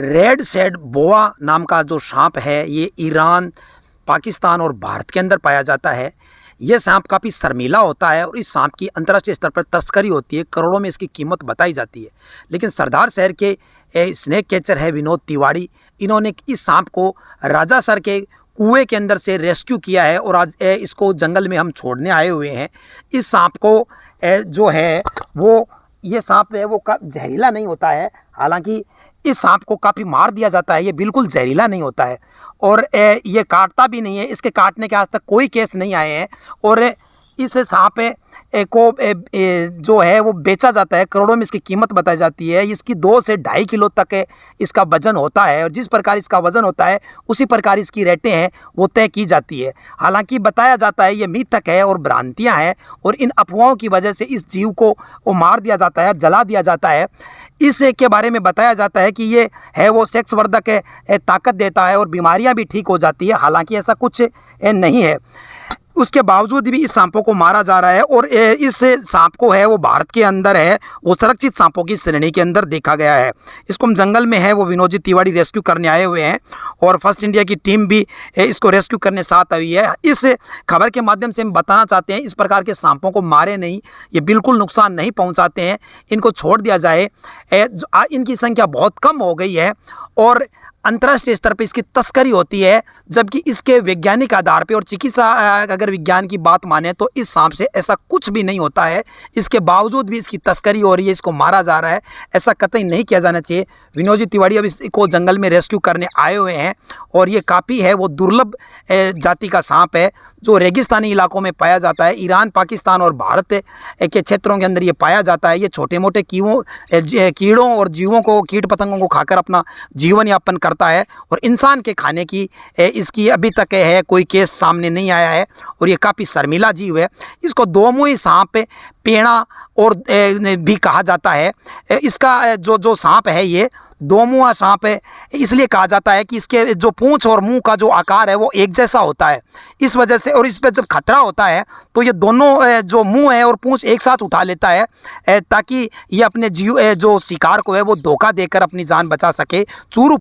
Red said बोआ नाम का जो सांप है ये ईरान, पाकिस्तान और भारत के अंदर पाया जाता है। यह सांप काफ़ी शर्मीला होता है और इस सांप की अंतर्राष्ट्रीय स्तर पर तस्करी होती है, करोड़ों में इसकी कीमत बताई जाती है। लेकिन सरदार शहर के स्नेक कैचर है विनोद तिवारी, इन्होंने इस सांप को राजासर के कुएं के अंदर से रेस्क्यू किया है और आज इसको जंगल में हम छोड़ने आए हुए हैं। इस सांप को जो है वो ये सांप है वो जहरीला नहीं होता है। हालांकि इस सांप को काफ़ी मार दिया जाता है, ये बिल्कुल जहरीला नहीं होता है और ये काटता भी नहीं है। इसके काटने के आज तक कोई केस नहीं आए हैं और इस सांप को जो है वो बेचा जाता है, करोड़ों में इसकी कीमत बताई जाती है। इसकी 2 से 2.5 किलो तक इसका वजन होता है और जिस प्रकार इसका वजन होता है उसी प्रकार इसकी रेटें हैं वो तय की जाती है। हालांकि बताया जाता है ये मिथक है और भ्रांतियां हैं और इन अफवाहों की वजह से इस जीव को वो मार दिया जाता है, जला दिया जाता है। इस के बारे में बताया जाता है कि ये है वो सेक्स वर्धक ताकत देता है और बीमारियां भी ठीक हो जाती है। हालांकि ऐसा कुछ नहीं है, उसके बावजूद भी इस सांपों को मारा जा रहा है और इस सांप को है वो भारत के अंदर है वो संरक्षित सांपों की श्रेणी के अंदर देखा गया है। इसको हम जंगल में है वो विनोद जी तिवारी रेस्क्यू करने आए हुए हैं और फर्स्ट इंडिया की टीम भी इसको रेस्क्यू करने साथ आई है। इस खबर के माध्यम से हम बताना चाहते हैं इस प्रकार के सांपों को मारे नहीं, ये बिल्कुल नुकसान नहीं पहुँचाते हैं, इनको छोड़ दिया जाए। इनकी संख्या बहुत कम हो गई है और अंतर्राष्ट्रीय स्तर पर इसकी तस्करी होती है, जबकि इसके वैज्ञानिक आधार पे और चिकित्सा अगर विज्ञान की बात माने तो इस सांप से ऐसा कुछ भी नहीं होता है। इसके बावजूद भी इसकी तस्करी हो रही है, इसको मारा जा रहा है, ऐसा कतई नहीं किया जाना चाहिए। विनोद जी तिवारी अब इसको जंगल में रेस्क्यू करने आए हुए हैं और ये काफ़ी है वो दुर्लभ जाति का सांप है जो रेगिस्तानी इलाकों में पाया जाता है। ईरान, पाकिस्तान और भारत के क्षेत्रों के अंदर ये पाया जाता है। ये छोटे मोटे कीड़ों और जीवों को, कीट पतंगों को खाकर अपना जीवन यापन करता है और इंसान के खाने की इसकी अभी तक है कोई केस सामने नहीं आया है और ये काफ़ी शर्मीला जीव है। इसको दोमुही सांप, पेड़ा और भी कहा जाता है। इसका जो सांप है ये दोमुहा सांप है, इसलिए कहा जाता है कि इसके जो पूंछ और मुंह का जो आकार है वो एक जैसा होता है। इस वजह से और इस पर जब खतरा होता है तो ये दोनों जो मुंह है और पूंछ एक साथ उठा लेता है ताकि ये अपने जो शिकार को है वो धोखा देकर अपनी जान बचा सके। चूरू